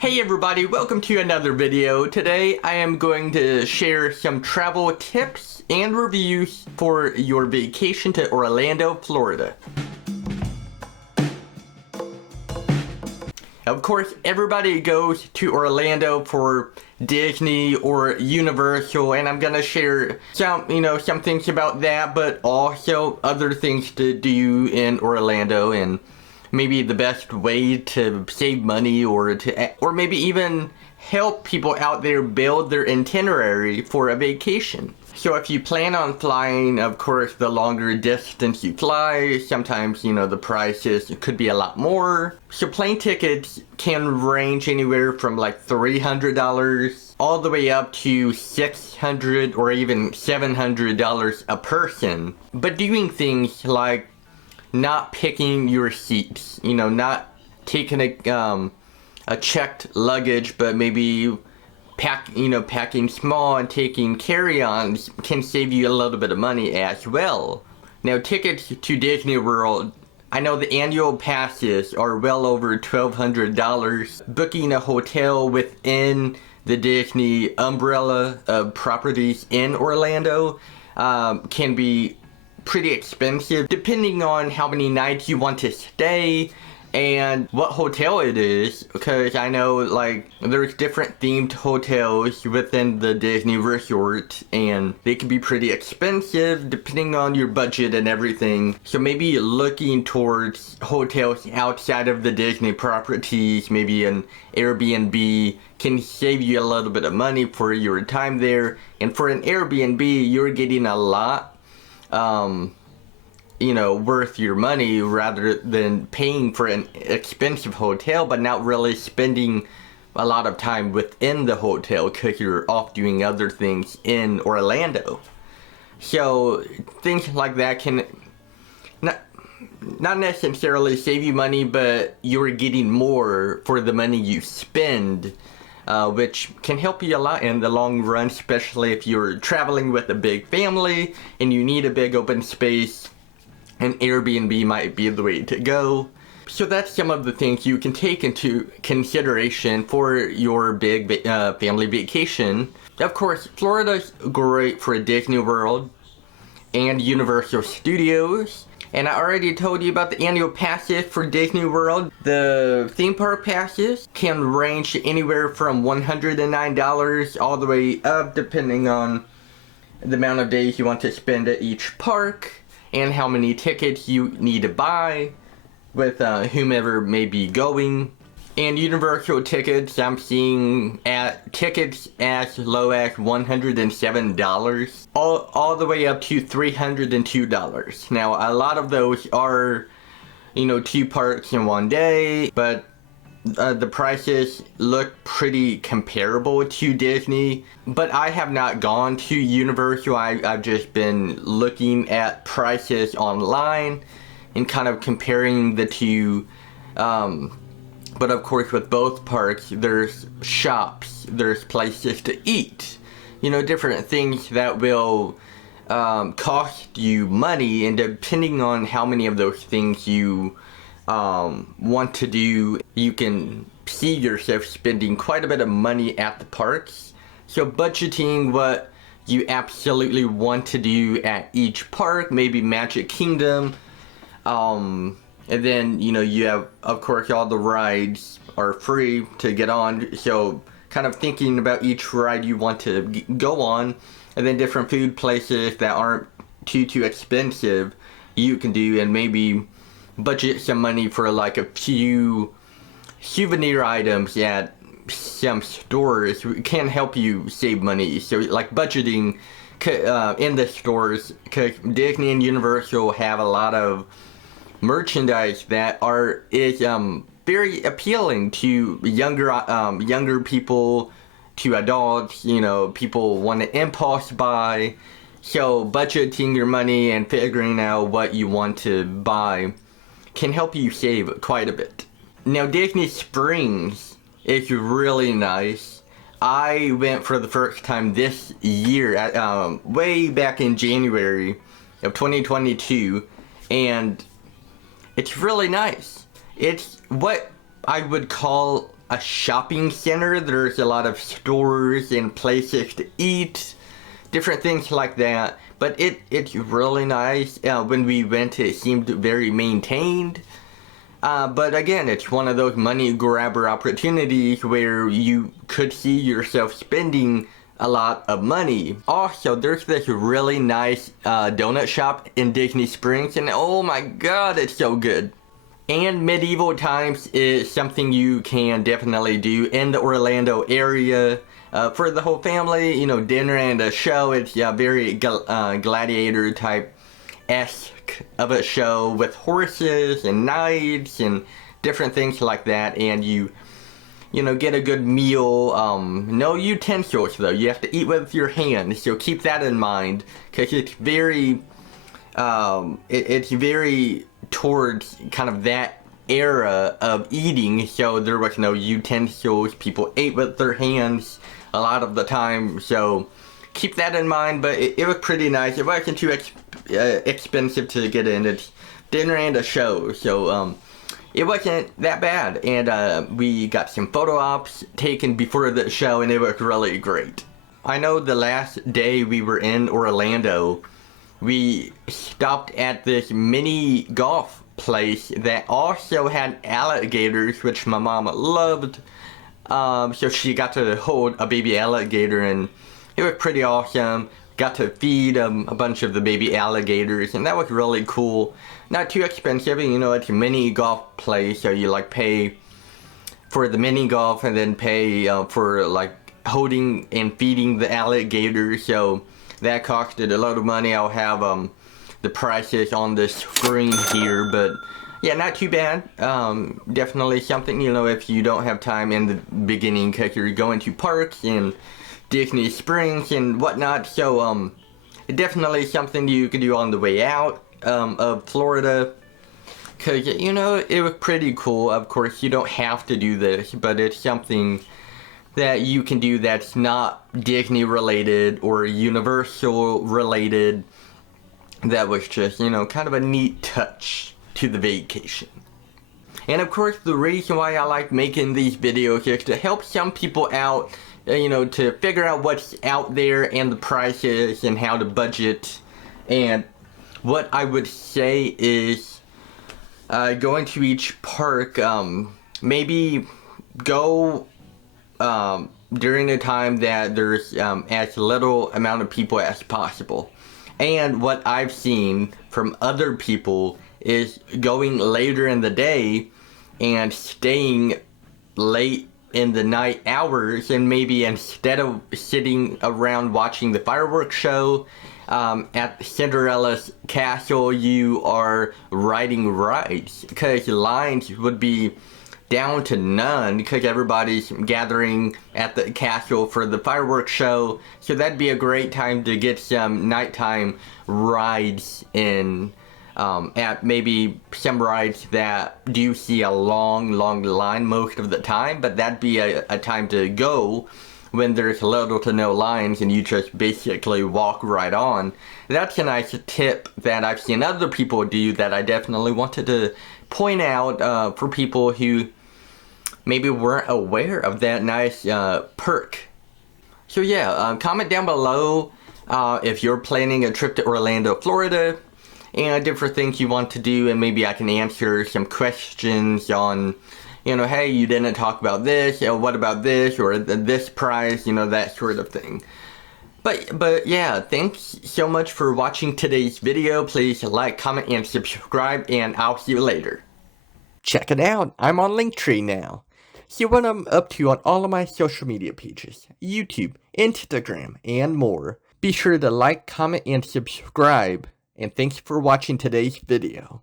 Hey everybody, welcome to another video. Today I am going to share some travel tips and reviews for your vacation to Orlando, Florida. Of course, everybody goes to Orlando for Disney or Universal, and I'm gonna share some things about that, but also other things to do in Orlando and maybe the best way to save money or maybe even help people out there build their itinerary for a vacation. So if you plan on flying, of course, the longer distance you fly, sometimes, the prices could be a lot more. So plane tickets can range anywhere from like $300 all the way up to $600 or even $700 a person. But doing things like not picking your seats, not taking a checked luggage, but maybe packing small and taking carry-ons can save you a little bit of money as well. Now, tickets to Disney World, I know the annual passes are well over $1,200. Booking a hotel within the Disney umbrella of properties in Orlando can be pretty expensive depending on how many nights you want to stay and what hotel it is, because I know there's different themed hotels within the Disney resort and they can be pretty expensive depending on your budget and everything. So maybe looking towards hotels outside of the Disney properties, maybe an Airbnb, can save you a little bit of money for your time there. And for an Airbnb, you're getting a lot worth your money rather than paying for an expensive hotel but not really spending a lot of time within the hotel because you're off doing other things in Orlando. So things like that can not necessarily save you money, but you're getting more for the money you spend, which can help you a lot in the long run, especially if you're traveling with a big family and you need a big open space. An Airbnb might be the way to go. So that's some of the things you can take into consideration for your big family vacation. Of course, Florida's great for Disney World and Universal Studios. And I already told you about the annual passes for Disney World. The theme park passes can range anywhere from $109 all the way up, depending on the amount of days you want to spend at each park and how many tickets you need to buy with whomever may be going. And Universal tickets, I'm seeing at tickets as low as $107, all the way up to $302. Now, a lot of those are, 2 parks in one day, but the prices look pretty comparable to Disney. But I have not gone to Universal. I've just been looking at prices online and kind of comparing the two. But of course, with both parks, there's shops, there's places to eat, different things that will cost you money, and depending on how many of those things you want to do, you can see yourself spending quite a bit of money at the parks. So budgeting what you absolutely want to do at each park, maybe Magic Kingdom, and then, you have, of course, all the rides are free to get on. So kind of thinking about each ride you want to go on, and then different food places that aren't too expensive you can do, and maybe budget some money for like a few souvenir items at some stores can help you save money. So like budgeting in the stores, because Disney and Universal have a lot of merchandise that is very appealing to younger people, to adults. People want to impulse buy. So budgeting your money and figuring out what you want to buy can help you save quite a bit. Now, Disney Springs is really nice. I went for the first time this year, way back in January of 2022, and it's really nice. It's what I would call a shopping center. There's a lot of stores and places to eat, different things like that. But it's really nice. When we went, it seemed very maintained. But again, it's one of those money grabber opportunities where you could see yourself spending a lot of money. Also, there's this really nice donut shop in Disney Springs, and oh my god, it's so good. And medieval times is something you can definitely do in the Orlando area. For the whole family, you know, dinner and a show. It's very gladiator type-esque of a show with horses and knights and different things like that. And you know, get a good meal. No utensils though. You have to eat with your hands. So keep that in mind, because it's very, it's very towards kind of that era of eating. So there was no utensils. People ate with their hands a lot of the time, so keep that in mind. But it was pretty nice. It wasn't too expensive to get in. It's dinner and a show, so it wasn't that bad. And we got some photo ops taken before the show, and it was really great. I know the last day we were in Orlando, we stopped at this mini golf place that also had alligators, which my mama loved. So she got to hold a baby alligator, and it was pretty awesome. Got to feed a bunch of the baby alligators, and that was really cool. Not too expensive, you know, it's a mini golf place, so you like pay for the mini golf and then pay for like holding and feeding the alligators. So that costed a lot of money. I'll have the prices on the screen here, but yeah, not too bad. Definitely something, you know, if you don't have time in the beginning because you're going to parks and Disney Springs and whatnot. So definitely something you can do on the way out of Florida, because, you know, it was pretty cool. Of course, you don't have to do this, but it's something that you can do that's not Disney related or Universal related. That was just, you know, kind of a neat touch to the vacation. And of course, the reason why I like making these videos is to help some people out, you know, to figure out what's out there and the prices and how to budget. And what I would say is going to each park, maybe go during the time that there's as little amount of people as possible. And what I've seen from other people is going later in the day and staying late in the night hours, and maybe instead of sitting around watching the fireworks show at Cinderella's castle, you are riding rides, because lines would be down to none because everybody's gathering at the castle for the fireworks show. So that'd be a great time to get some nighttime rides in, at maybe some rides that do see a long line most of the time, but that'd be a time to go when there's little to no lines and you just basically walk right on. That's a nice tip that I've seen other people do that I definitely wanted to point out for people who maybe weren't aware of that nice perk. So yeah, comment down below if you're planning a trip to Orlando, Florida, and different things you want to do, and maybe I can answer some questions on, you know, hey, you didn't talk about this, you know, what about this, or this price, you know, that sort of thing. But yeah, thanks so much for watching today's video. Please like, comment, and subscribe, and I'll see you later. Check it out, I'm on Linktree now. See what I'm up to on all of my social media pages, YouTube, Instagram, and more. Be sure to like, comment, and subscribe. And thanks for watching today's video.